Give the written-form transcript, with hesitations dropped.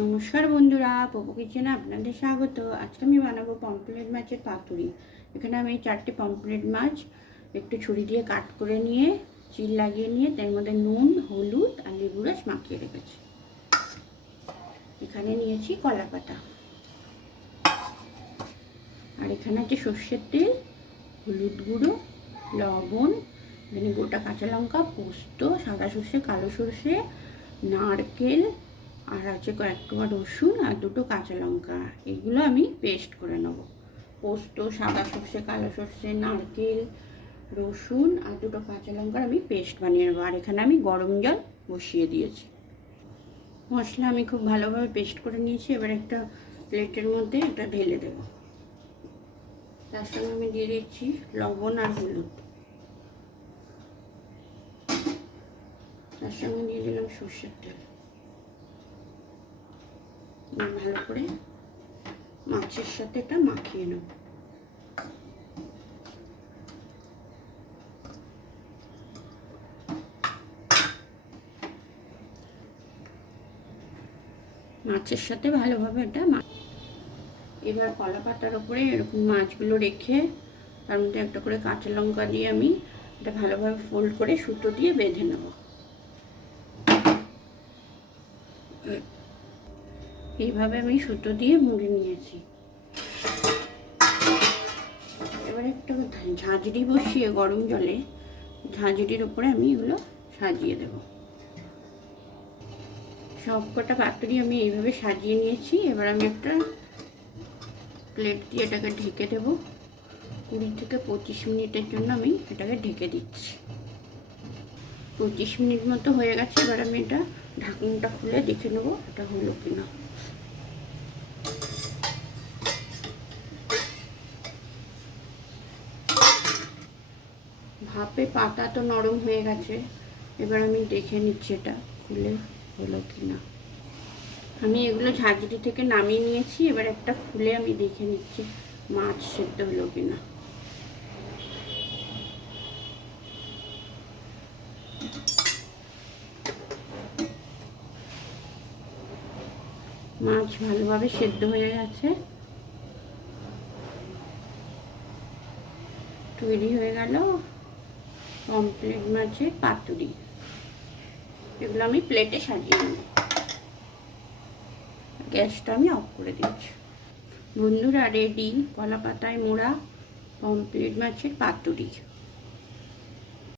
নমস্কার বন্ধুরা, পপু কিচেনে আপনাদের স্বাগত। আজকে আমি বানাবো পমফ্রেট মাছের পাতুরি। এখানে আমি 4টে পমফ্রেট মাছ একটু ছুরি দিয়ে কাট করে নিয়ে চিল লাগিয়ে নিয়ে তার মধ্যে নুন, হলুদ আর লেবু রস মাখিয়ে রেখেছি। এখানে নিয়েছি কলা পাতা, আর এখানে আছে সর্ষের তেল, হলুদ গুঁড়ো, লবণ, এখানে গোটা কাঁচা লঙ্কা, পোস্ত, সাদা সর্ষে, কালো সর্ষে, নারকেল, আর আছে কয়েকটা রসুন আর দুটো কাঁচা লঙ্কা। এগুলো আমি পেস্ট করে নেব। পোস্ত, সাদা সর্ষে, কালো সর্ষে, নারকেল, রসুন আর দুটো কাঁচা লঙ্কার আমি পেস্ট বানিয়ে নেবো। আর এখানে আমি গরম জল বসিয়ে দিয়েছি। মশলা আমি খুব ভালোভাবে পেস্ট করে নিয়েছি। এবার একটা প্লেটের মধ্যে এটা ঢেলে দেব। তার সঙ্গে আমি দিয়ে দিচ্ছি লবণ আর হলুদ। তার সঙ্গে দিয়ে দিলাম সর্ষের তেল। ভালো করে মাছের সাথে এটা মাখিয়ে নেব। মাছের সাথে ভালোভাবে এটা এবার কলা পাতার উপরে এরকম মাছগুলো রেখে তার মধ্যে একটা করে কাঁচা লঙ্কা দিয়ে আমি এটা ভালোভাবে ফোল্ড করে সুতো দিয়ে বেঁধে নেব। এইভাবে আমি সুতো দিয়ে মুড়ে নিয়েছি। এবার একটা ঝাঁঝরি বসিয়ে গরম জলে ঝাঁঝরির উপরে আমি এগুলো সাজিয়ে দেব। সব কটা পাতুরি আমি এইভাবে সাজিয়ে নিয়েছি। এবার আমি একটা প্লেট দিয়ে এটাকে ঢেকে দেব। 20 থেকে 25 মিনিটের জন্য আমি এটাকে ঢেকে দিচ্ছি। 25 মিনিট মতো হয়ে গেছে। এবার আমি এটা ঢাকনাটা খুলে দেখে নেব এটা হলো কিনা। ভাপে পাতা তো নরম হয়ে গেছে। এবার আমি দেখে নিচ্ছি এটা খুলে হলো কিনা। আমি এগুলো ঝাঁঝরি থেকে নামিয়ে নিয়েছি। এবার একটা খুলে আমি দেখে নিচ্ছি মাছ সেদ্ধ হলো কিনা। মাছ ভালোভাবে সেদ্ধ হয়ে গেছে। তৈরি হয়ে গেল পমফ্রেট মাছের পাতুরি। এগুলো আমি প্লেটে সাজিয়ে নেব। গ্যাসটা আমি অফ করে দিচ্ছি। বন্ধুরা, রেডি কলা পাতায় মোড়া পমফ্রেট মাছের পাতুরি।